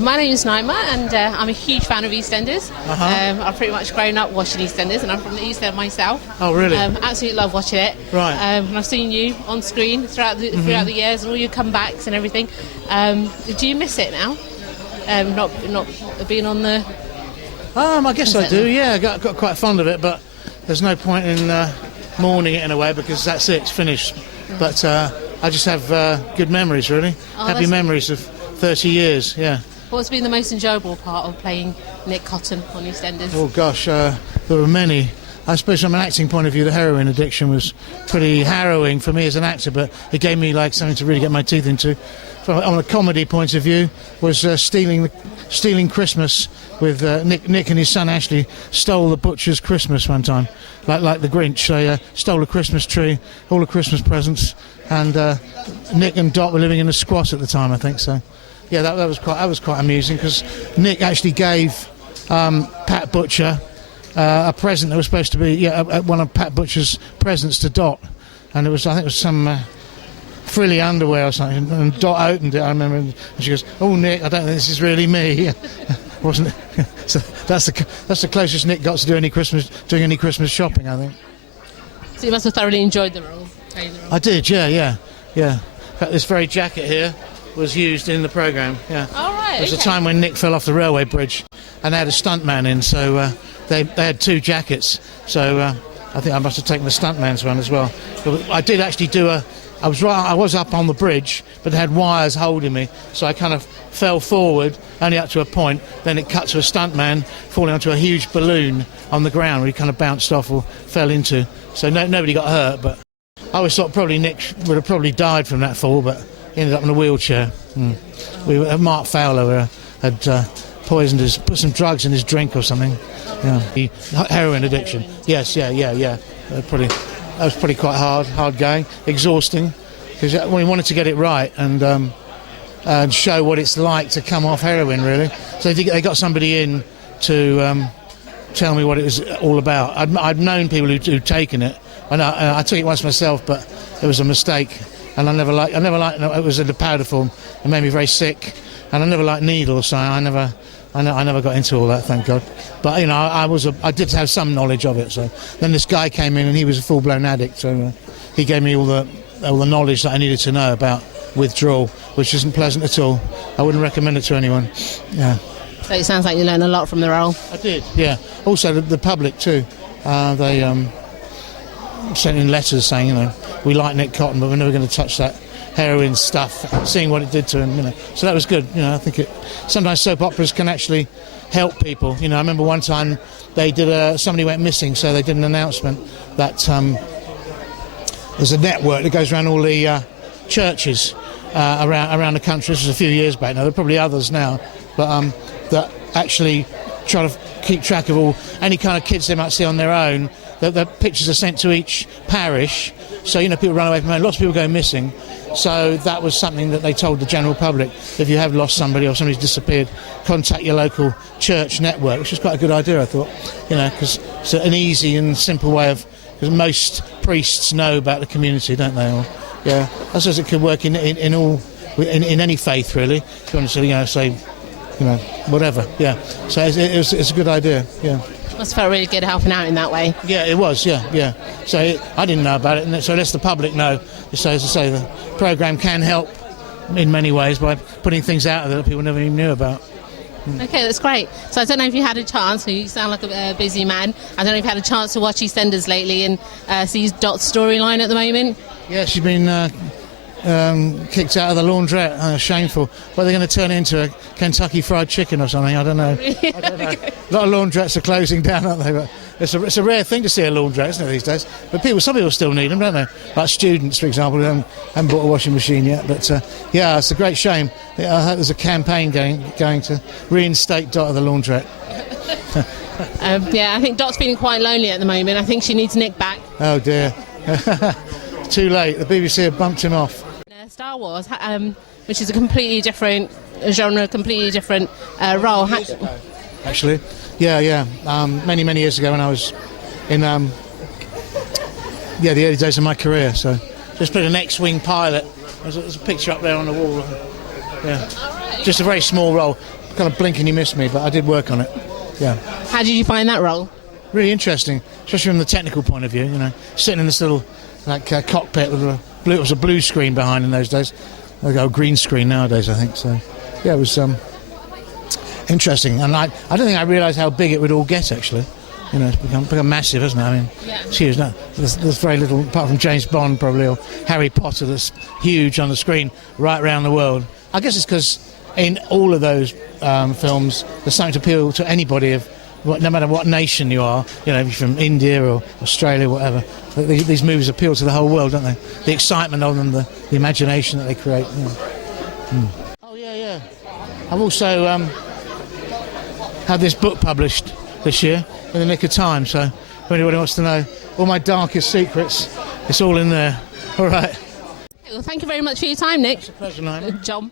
My name is Niama, and I'm a huge fan of EastEnders. I've pretty much grown up watching EastEnders, and I'm from the East End myself. Oh, really? Absolutely love watching it. Right. And I've seen you on screen throughout the years, and all your comebacks and everything. Do you miss it now? Not being on the... I guess I do, yeah. I got quite fond of it, but there's no point in mourning it in a way, because that's it, it's finished. But I just have good memories, really. Happy memories of 30 years, yeah. What's been the most enjoyable part of playing Nick Cotton on EastEnders? Oh gosh, there were many. I suppose from an acting point of view, the heroin addiction was pretty harrowing for me as an actor, but it gave me like something to really get my teeth into. On a comedy point of view, was stealing Christmas with Nick and his son Ashley stole the butcher's Christmas one time, like the Grinch. They stole a Christmas tree, all the Christmas presents, and Nick and Dot were living in a squat at the time, I think. So, yeah, that was quite amusing, because Nick actually gave Pat Butcher a present that was supposed to be one of Pat Butcher's presents to Dot, and I think it was some frilly underwear or something, and Dot opened it, I remember, and she goes, "Oh, Nick, I don't think this is really me." Wasn't it? So that's the closest Nick got to doing any Christmas shopping, I think. So you must have thoroughly enjoyed the role. I did, yeah. In fact, this very jacket here was used in the programme, yeah. All right. There was a time when Nick fell off the railway bridge, and they had a stuntman in, so they had two jackets, so I think I must have taken the stuntman's one as well. But I did actually I was up on the bridge, but it had wires holding me, so I kind of fell forward, only up to a point. Then it cut to a stuntman falling onto a huge balloon on the ground, where he kind of bounced off or fell into. So nobody got hurt, but I always thought probably Nick would have probably died from that fall, but he ended up in a wheelchair. Mark Fowler had put some drugs in his drink or something. Yeah, heroin addiction. Yes, yeah. That was pretty quite hard going, exhausting, because we wanted to get it right and show what it's like to come off heroin, really. So they got somebody in to tell me what it was all about. I'd known people who'd taken it, and I took it once myself, but it was a mistake, and I never liked it was in the powder form. It made me very sick, and I never liked needles, so I never got into all that, thank God. But I did have some knowledge of it. So then this guy came in, and he was a full-blown addict. So he gave me all the knowledge that I needed to know about withdrawal, which isn't pleasant at all. I wouldn't recommend it to anyone. Yeah. So it sounds like you learned a lot from the role. I did. Yeah. Also the public too. They sent in letters saying, we like Nick Cotton, but we're never going to touch that heroin stuff, seeing what it did to him, So that was good. I think sometimes soap operas can actually help people. I remember one time they did somebody went missing, so they did an announcement that there's a network that goes around all the churches around the country. This was a few years back now. There are probably others now, but that actually try to keep track of any kind of kids they might see on their own. The pictures are sent to each parish, so people run away from home. Lots of people go missing. So that was something that they told the general public. If you have lost somebody or somebody's disappeared, contact your local church network, which is quite a good idea, I thought. Because it's an easy and simple way because most priests know about the community, don't they? I suppose it could work in any faith, really. If you want to say, whatever. Yeah. So it's a good idea. Yeah. Must have felt really good helping out in that way. Yeah, it was, yeah. So I didn't know about it, and so lets the public know. So as I say, the programme can help in many ways by putting things out there that people never even knew about. Okay, that's great. So I don't know if you had a chance, you sound like a busy man, I don't know if you had a chance to watch EastEnders lately and see Dot's storyline at the moment? Yeah, she's been kicked out of the laundrette. Shameful. What, are they going to turn it into a Kentucky Fried Chicken or something? I don't know. Really? I don't know. A lot of laundrettes are closing down, aren't they? But it's a rare thing to see a laundrette, isn't it, these days? But some people still need them, don't they? Like students, for example, who haven't bought a washing machine yet. But it's a great shame. I hope there's a campaign going to reinstate Dot at the laundrette. I think Dot's feeling quite lonely at the moment. I think she needs Nick back. Oh dear. Too late. The BBC have bumped him off. Star Wars, which is a completely different genre, completely different role. Actually, yeah. Many years ago when I was in the early days of my career. So just put an X-wing pilot. There's a picture up there on the wall. Yeah, just a very small role. kind of blink and you miss me, but I did work on it. Yeah. How did you find that role? Really interesting, especially from the technical point of view. You know, sitting in this little cockpit with it was a blue screen behind in those days. They go green screen nowadays, I think. So, yeah, it was interesting, and I don't think I realised how big it would all get actually. You know, it's become massive, hasn't it? I mean, it's huge. No, there's very little, apart from James Bond probably, or Harry Potter, that's huge on the screen right around the world. I guess it's because in all of those films, there's something to appeal to anybody no matter what nation you are. You know, if you're from India or Australia, whatever. These movies appeal to the whole world, don't they? The excitement of them, the imagination that they create. You know. Oh yeah. I've also had this book published this year in the nick of time, so if anybody wants to know all my darkest secrets, it's all in there. All right. Well, thank you very much for your time, Nick. It's a pleasure, Niama. John.